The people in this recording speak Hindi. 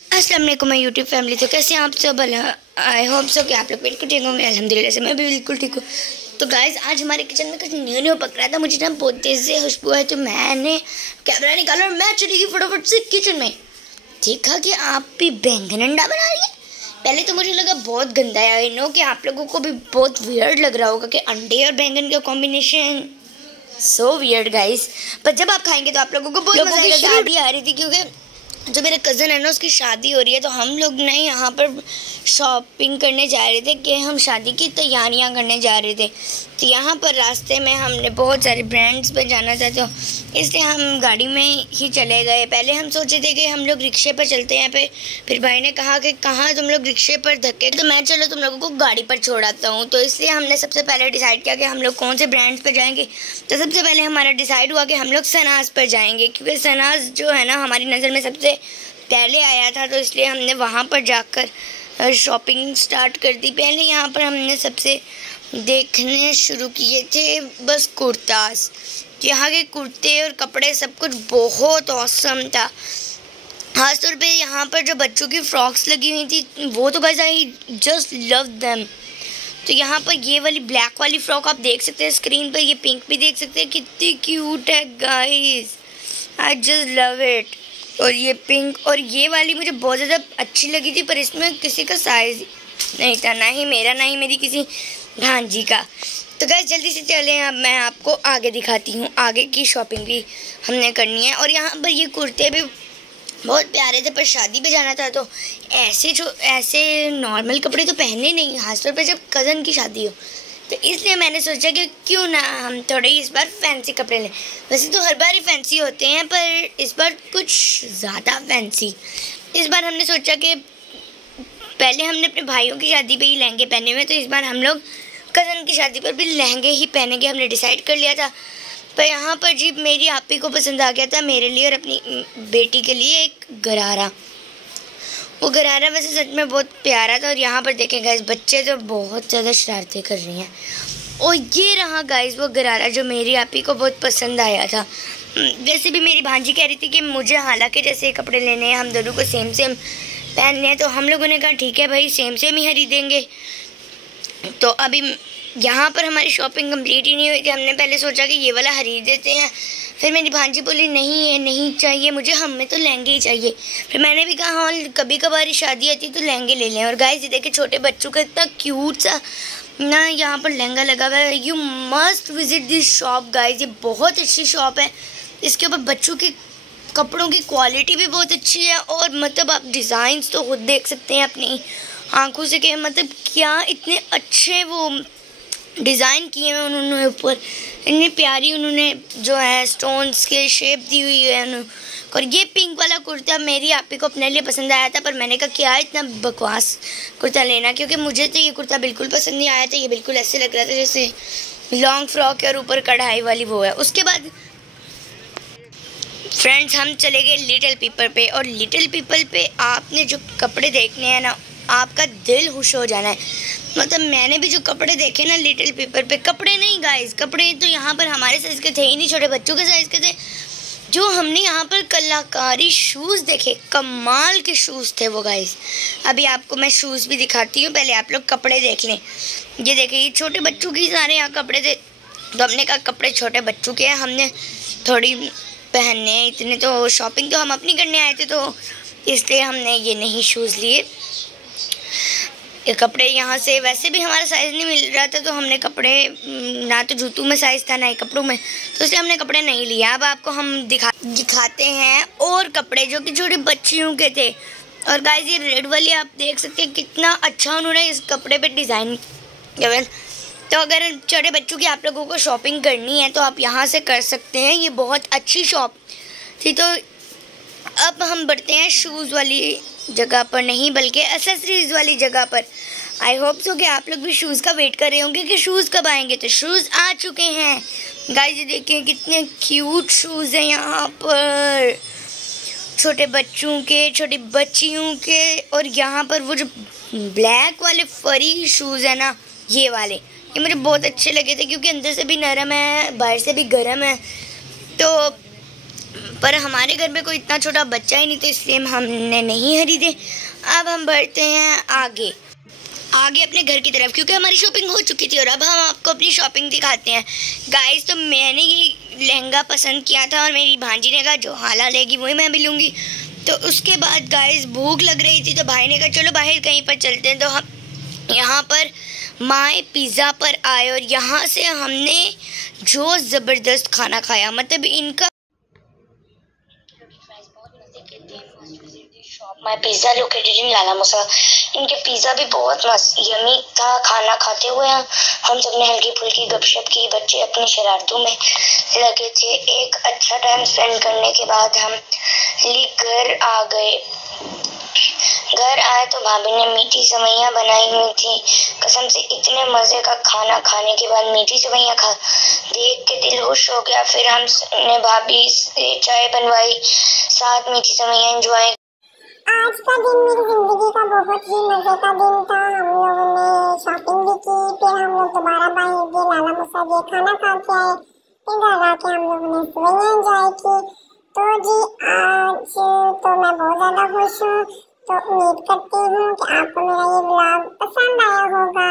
अस्सलाम वालेकुम माय यूट्यूब फैमिली। तो कैसे हैं आप सब? आई होप सो कि आप लोग बिल्कुल ठीक होंगे। अल्हम्दुलिल्लाह से मैं भी बिल्कुल ठीक हूँ। तो गाइस आज हमारे किचन में कुछ न्यू पक रहा था। मुझे ना बहुत तेज़ से खुशबू है तो मैंने कैमरा निकाला और मैं चली गई फटाफट से किचन में। देखा कि आप भी बैंगन अंडा बना रही है। पहले तो मुझे लगा बहुत गंदा है। आई नो कि आप लोगों को भी बहुत वियर्ड लग रहा होगा कि अंडे और बैंगन का कॉम्बिनेशन सो वियर्ड गाइस, पर जब आप खाएंगे तो आप लोगों को बहुत मजा आएगा। शादी आ रही थी क्योंकि जो मेरा कज़न है ना उसकी शादी हो रही है, तो हम लोग ना यहाँ पर शॉपिंग करने जा रहे थे कि हम शादी की तैयारियाँ करने जा रहे थे। तो यहाँ पर रास्ते में हमने बहुत सारे ब्रांड्स पर जाना था, तो इसलिए हम गाड़ी में ही चले गए। पहले हम सोचे थे कि हम लोग रिक्शे पर चलते हैं, फिर भाई ने कहा कि कहाँ तुम लोग रिक्शे पर धक्के, तो मैं चलो तुम लोगों को गाड़ी पर छोड़ाता हूँ। तो इसलिए हमने सबसे पहले डिसाइड किया कि हम लोग कौन से ब्रांड्स पर जाएंगे। तो सबसे पहले हमारा डिसाइड हुआ कि हम लोग सनाज पर जाएंगे, क्योंकि सनाज जो है ना हमारी नज़र में सबसे पहले आया था, तो इसलिए हमने वहाँ पर जाकर शॉपिंग स्टार्ट कर दी। पहले यहाँ पर हमने सबसे देखने शुरू किए थे बस कुर्तास। यहाँ के कुर्ते और कपड़े सब कुछ बहुत औसम था। खासतौर पे यहाँ पर जो बच्चों की फ्रॉक्स लगी हुई थी वो तो guys I just love them. तो यहाँ पर ये वाली ब्लैक वाली फ्रॉक आप देख सकते हैं स्क्रीन पर, ये पिंक भी देख सकते हैं, कितनी क्यूट है guys, I just love it. और ये पिंक और ये वाली मुझे बहुत ज़्यादा अच्छी लगी थी, पर इसमें किसी का साइज़ नहीं था, ना ही मेरा ना ही मेरी किसी भांजी का। तो गाइस जल्दी से चलें, अब मैं आपको आगे दिखाती हूँ। आगे की शॉपिंग भी हमने करनी है। और यहाँ पर ये कुर्ते भी बहुत प्यारे थे, पर शादी पे जाना था तो ऐसे नॉर्मल कपड़े तो पहने नहीं, खासतौर पर जब कज़न की शादी हो। तो इसलिए मैंने सोचा कि क्यों ना हम थोड़े इस बार फैंसी कपड़े लें। वैसे तो हर बार ही फैंसी होते हैं, पर इस बार कुछ ज़्यादा फैंसी। इस बार हमने सोचा कि पहले हमने अपने भाइयों की शादी पे ही लहंगे पहने हुए, तो इस बार हम लोग कज़न की शादी पर भी लहंगे ही पहनेंगे, हमने डिसाइड कर लिया था। पर यहाँ पर जी मेरी आपी को पसंद आ गया था, मेरे लिए और अपनी बेटी के लिए एक गरारा। वो गरारा वैसे सच में बहुत प्यारा था। और यहाँ पर देखें गाइस बच्चे तो बहुत ज़्यादा शरारतें कर रही हैं। और ये रहा गाइस वो गरारा जो मेरी आपी को बहुत पसंद आया था। वैसे भी मेरी भांजी कह रही थी कि मुझे हालांकि जैसे कपड़े लेने हैं, हम दोनों को सेम सेम पहनने हैं, तो हम लोगों ने कहा ठीक है भाई सेम सेम ही खरीदेंगे। तो अभी यहाँ पर हमारी शॉपिंग कंप्लीट ही नहीं हुई थी। हमने पहले सोचा कि ये वाला खरीद देते हैं, फिर मेरी भांजी बोली नहीं ये नहीं चाहिए मुझे, हमें तो लहंगे ही चाहिए। फिर मैंने भी कहा हाँ कभी कभार शादी आती तो लहंगे ले लें। और गाइस ये देखिए छोटे बच्चों का इतना क्यूट सा ना यहाँ पर लहंगा लगा हुआ है। You must visit this shop guys, ये बहुत अच्छी शॉप है। इसके ऊपर बच्चों के कपड़ों की क्वालिटी भी बहुत अच्छी है, और मतलब आप डिज़ाइंस तो खुद देख सकते हैं अपनी आंखों से कि मतलब क्या इतने अच्छे वो डिज़ाइन किए हैं उन्होंने ऊपर, इतनी प्यारी उन्होंने जो है स्टोन्स के शेप दी हुई है। और ये पिंक वाला कुर्ता मेरी आपी को अपने लिए पसंद आया था, पर मैंने कहा क्या इतना बकवास कुर्ता लेना, क्योंकि मुझे तो ये कुर्ता बिल्कुल पसंद नहीं आया था। ये बिल्कुल ऐसे लग रहा था जैसे लॉन्ग फ्रॉक है और ऊपर कढ़ाई वाली वो है। उसके बाद फ्रेंड्स हम चले गए लिटिल पीपल पे, और लिटिल पीपल पे आपने जो कपड़े देखने हैं ना आपका दिल खुश हो जाना है। मतलब मैंने भी जो कपड़े देखे ना लिटिल पीपल पे, कपड़े नहीं गाइस, कपड़े तो यहाँ पर हमारे साइज़ के थे ही नहीं, छोटे बच्चों के साइज़ के थे। जो हमने यहाँ पर कलाकारी शूज़ देखे, कमाल के शूज़ थे वो गाइस। अभी आपको मैं शूज़ भी दिखाती हूँ, पहले आप लोग कपड़े देख लें। ये देखिए ये छोटे बच्चों के सारे यहाँ कपड़े थे, तो हमने कहा कपड़े छोटे बच्चों के हैं, हमने थोड़ी पहनने हैं, इतने तो शॉपिंग तो हम अपनी करने आए थे, तो इसलिए हमने ये नहीं शूज़ लिए। ये कपड़े यहाँ से वैसे भी हमारा साइज़ नहीं मिल रहा था, तो हमने कपड़े ना तो जूतों में साइज़ था ना ही कपड़ों में, तो इसलिए हमने कपड़े नहीं लिए। अब आपको हम दिखाते हैं और कपड़े जो कि छोटे बच्चियों के थे। और गाइस ये रेड वाली आप देख सकते हैं कितना अच्छा उन्होंने इस कपड़े पे डिज़ाइन किया। तो अगर छोटे बच्चों की आप लोगों को शॉपिंग करनी है तो आप यहाँ से कर सकते हैं, ये बहुत अच्छी शॉप थी। तो अब हम बढ़ते हैं शूज़ वाली जगह पर नहीं बल्कि एक्सेसरीज वाली जगह पर। आई होप सो कि आप लोग भी शूज़ का वेट कर रहे होंगे कि शूज़ कब आएंगे। तो शूज़ आ चुके हैं गाइस, देखिए कितने क्यूट शूज़ हैं यहाँ पर, छोटे बच्चों के, छोटी बच्चियों के। और यहाँ पर वो जो ब्लैक वाले फरी शूज़ है ना ये वाले, ये मुझे बहुत अच्छे लगे थे, क्योंकि अंदर से भी नरम है बाहर से भी गर्म है। तो पर हमारे घर में कोई इतना छोटा बच्चा ही नहीं, तो इसलिए हमने नहीं खरीदे। अब हम बढ़ते हैं आगे अपने घर की तरफ, क्योंकि हमारी शॉपिंग हो चुकी थी और अब हम आपको अपनी शॉपिंग दिखाते हैं गाइस। तो मैंने ये लहंगा पसंद किया था और मेरी भांजी ने कहा जो हाला लेगी वही मैं भी लूँगी। तो उसके बाद गाइस भूख लग रही थी, तो भाई ने कहा चलो बाहर कहीं पर चलते हैं। तो हम यहाँ पर माय पिज़्ज़ा पर आए और यहाँ से हमने जो ज़बरदस्त खाना खाया, मतलब इनका shop my pizza located in Lala Musa. इनके पिज़्ज़ा भी बहुत मस्त यमी था। खाना खाते हुए हम सब ने हल्की फुल्की गपशप की, बच्चे अपनी शरारतों में लगे थे। एक अच्छा टाइम स्पेंड करने के बाद हम घर आ गए। घर आए तो भाभी ने मीठी सेवइयाँ बनाई हुई थी। कसम से इतने मज़े का खाना खाने के बाद मीठी सेवइयाँ खा देख के दिल खुश हो गया। फिर हमने भाभी से चाय बनवाई, साथ मीठी सेवइयाँ एंजॉय। आज का दिन मेरी जिंदगी का बहुत ही मजे का दिन था। हम लोगों ने शॉपिंग भी की, फिर हम लोग दोबारा बाहर गए, लाला मूसा गए, खाना खा के आए। फिर घर आके हम लोगों ने सेवइयाँ एंजॉय की। तो जी आज तो मैं बहुत ज़्यादा खुश हूँ। तो उम्मीद करती हूँ कि आपको मेरा ये व्लॉग पसंद आया होगा।